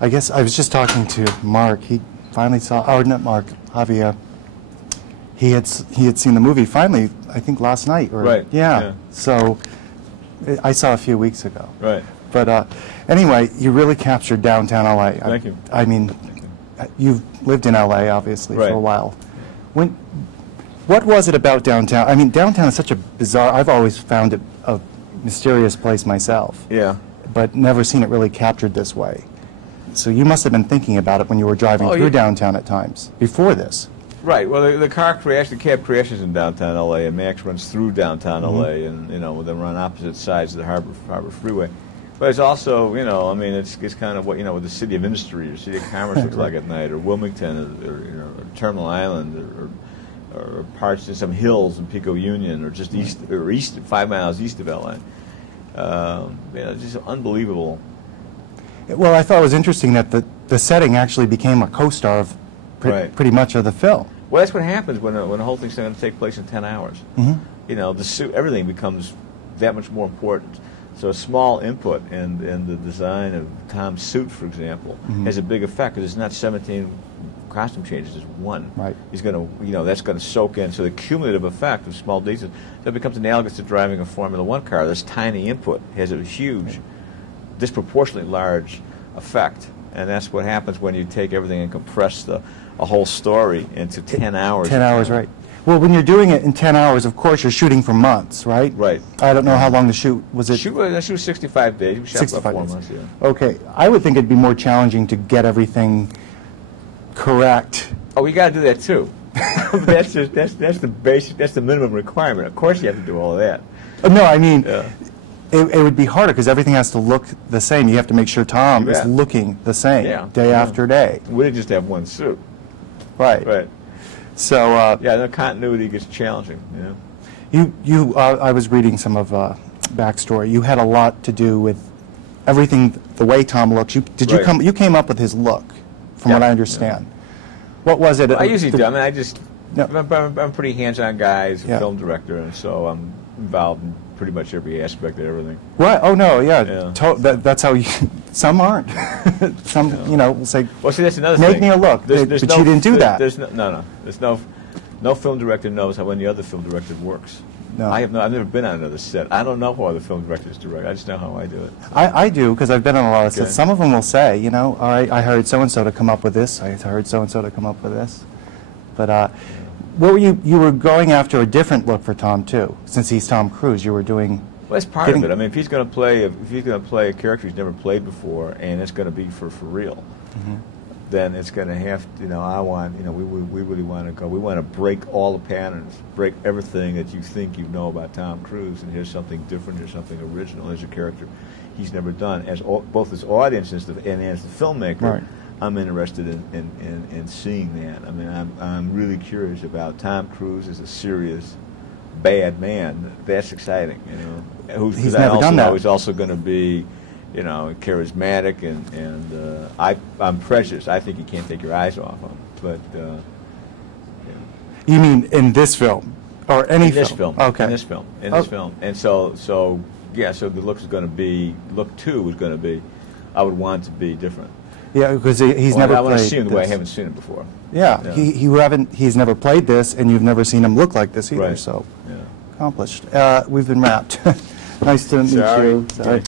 I guess I was just talking to Mark. He finally saw, oh, not Mark, Javier. He had seen the movie finally, I think last night. Or, right. Yeah. So I saw a few weeks ago. Right. But anyway, you really captured downtown LA. Thank you. I mean, you've lived in LA, obviously, right. for a while. What was it about downtown? I mean, downtown is such a bizarre, I've always found it a mysterious place myself. Yeah. But never seen it really captured this way. So you must have been thinking about it when you were driving through downtown at times, before this. Right. Well, the cab crashes in downtown L.A., and Max runs through downtown L.A., and, you know, then run opposite sides of the Harbor Freeway. But it's also, you know, I mean, it's kind of what, you know, what the city of industry or city of commerce looks like at night, or Wilmington, or you know, or Terminal Island, or parts of some hills in Pico Union, or just east 5 miles east of L.A. You know, just unbelievable. Well, I thought it was interesting that the setting actually became a co-star of pretty much of the film. Well, that's what happens when the whole thing's going to take place in 10 hours. Mm-hmm. You know, the suit, everything becomes that much more important. So a small input in the design of Tom's suit, for example, has a big effect, because it's not 17 costume changes, it's one. Right. He's going to, you know, that's going to soak in. So the cumulative effect of small details, that becomes analogous to driving a Formula One car. This tiny input has a huge, disproportionately large effect. And that's what happens when you take everything and compress a whole story into 10 hours. 10 hours, right. Well, when you're doing it in 10 hours, of course, you're shooting for months, right? Right. I don't know how long the shoot was. Shoot was 65 days. We shot about 4 months, yeah. Okay. I would think it'd be more challenging to get everything correct. Oh, we got to do that too. that's the basic. That's the minimum requirement. Of course, you have to do all of that. No, I mean, it would be harder because everything has to look the same. You have to make sure Tom is looking the same day after day. We didn't just have one suit. Right. Right. So yeah, the continuity gets challenging. You know? I was reading some of backstory. You had a lot to do with everything, the way Tom looks. You came up with his look, from what I understand. What was it? Well, I usually do. I mean, I'm a pretty hands-on guy as a film director, and so I'm involved in pretty much every aspect of everything. Right. Oh no. Yeah. That's how you. Some aren't. Some, you know, will say. Well, see, that's another thing. Make me a look. But you didn't do that. There's no film director knows how any other film director works. No. I've never been on another set. I don't know how other film directors direct. I just know how I do it. I do, because I've been on a lot of sets. Some of them will say, you know, all right, I hired so-and-so to come up with this. I hired so-and-so to come up with this. But what were you were going after a different look for Tom, too, since he's Tom Cruise. You were doing... Well, that's part of it. I mean, if he's going to play a character he's never played before, and it's going to be for real, then it's going to have to, you know, we really want to go. We want to break all the patterns, break everything that you think you know about Tom Cruise, and here's something different, here's something original, here's a character he's never done. As both as audience and as the filmmaker, I'm interested in seeing that. I mean, I'm really curious about Tom Cruise as a serious bad man. That's exciting, you know. He's never done that. He's also going to be, you know, charismatic, and I'm prejudiced. I think you can't take your eyes off him. But you mean in this film, or any film? In this film. Okay. In this film. In this film. And so yeah. So the look is going to be. Look 2 is going to be. I would want to be different. Yeah, because he's never played. I want to see him the way I haven't seen him before. Yeah. He's never played this, and you've never seen him look like this either. Right. So accomplished. We've been wrapped. Nice to meet you. Sorry.